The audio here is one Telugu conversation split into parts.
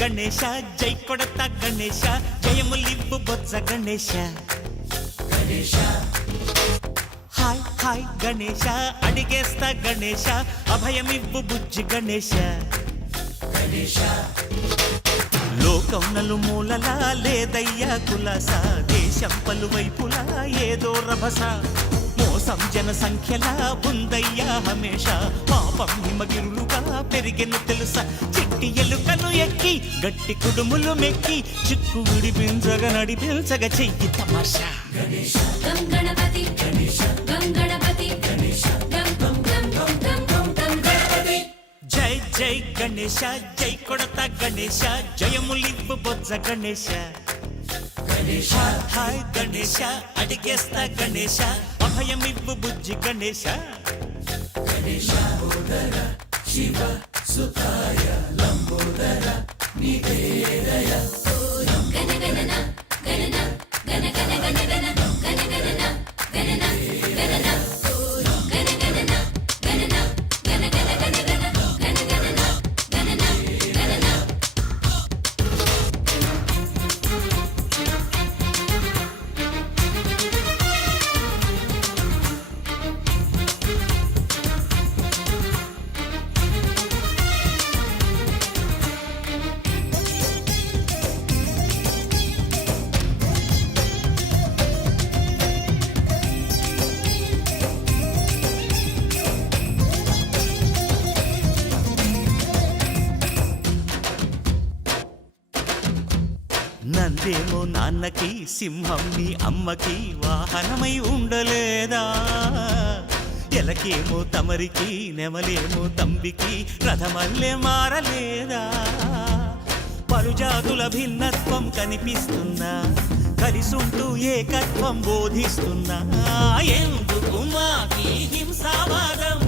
గణేశ జై కొడత గణేశ జయములివ్వు బొజ్జ గణేశ గణేశ హాయ్ హాయ్ గణేశ అడిగేస్తా గణేశ అభయమివ్వు బుజ్జి గణేశ గణేశ లోకం నలుమూలలా లేదయ్యా కులాస దేశం పలువైపులా ఏదో రభస మోసం జన సంఖ్యలా ఉందయ్యా హమేష పాపం హిమగిరులుగా పెరిగెను తెలుసా చిట్టి ఎలుకను ఎక్కి గట్టి కుడుములు మెక్కి చిక్కు విడిపించగ నడిపించగ చెయ్యి తమాషా గణేశ గం గణపతి గణేశ గం గణపతి గణేశ గం గం గం గం గం గం గం గణపతి జై జై గణేశ జై కొడత గణేశ జయములివ్వు బొజ్జ గణేశ గణేశ హాయ్ గణేశ అడిగేస్తా గణేశ అభయమివ్వు బుజ్జి గణేశ గణేశ లంబోదర శివ సుతాయ లంబోదర నివేదయ గణ గణన గణన గణ గణ గణ గణ గణ గణన గణన గణన గణ గణన గణన గణ గణ గణ గణ గణ గణన గణన గణన నందేమో నాన్నకి సింహం నీ అమ్మకి వాహనమై ఉండలేదా ఎలకేమో తమరికి నెమలేమో తంబికి రథమల్లే మారలేదా పలుజాతుల భిన్నత్వం కనిపిస్తున్నా కలిసుంటూ ఏకత్వం బోధిస్తున్నా ఎందుకు మాకి హింసావాదం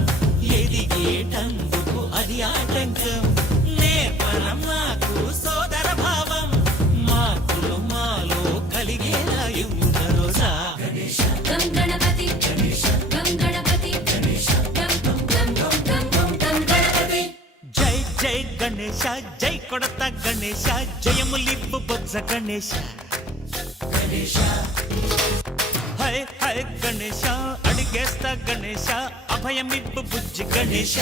ఎదిగేటందుకు అది ఆటంకం నేర్పరం నాకు సోదర భావం మార్పులు మాలో కలిగేలా యువరోజా గణేశ గం గణపతి గణేశ గం గణపతి గణేశ గం గం గం గం గం గం గం గణపతి జై జై గణేశ జై కొడత గణేశ జయములివ్వు బొజ్జ గణేశ గణేశ హై హై గణేశ అడిగేస్తా గణేశ అభయమివ్వు బుజ్జి గణేశ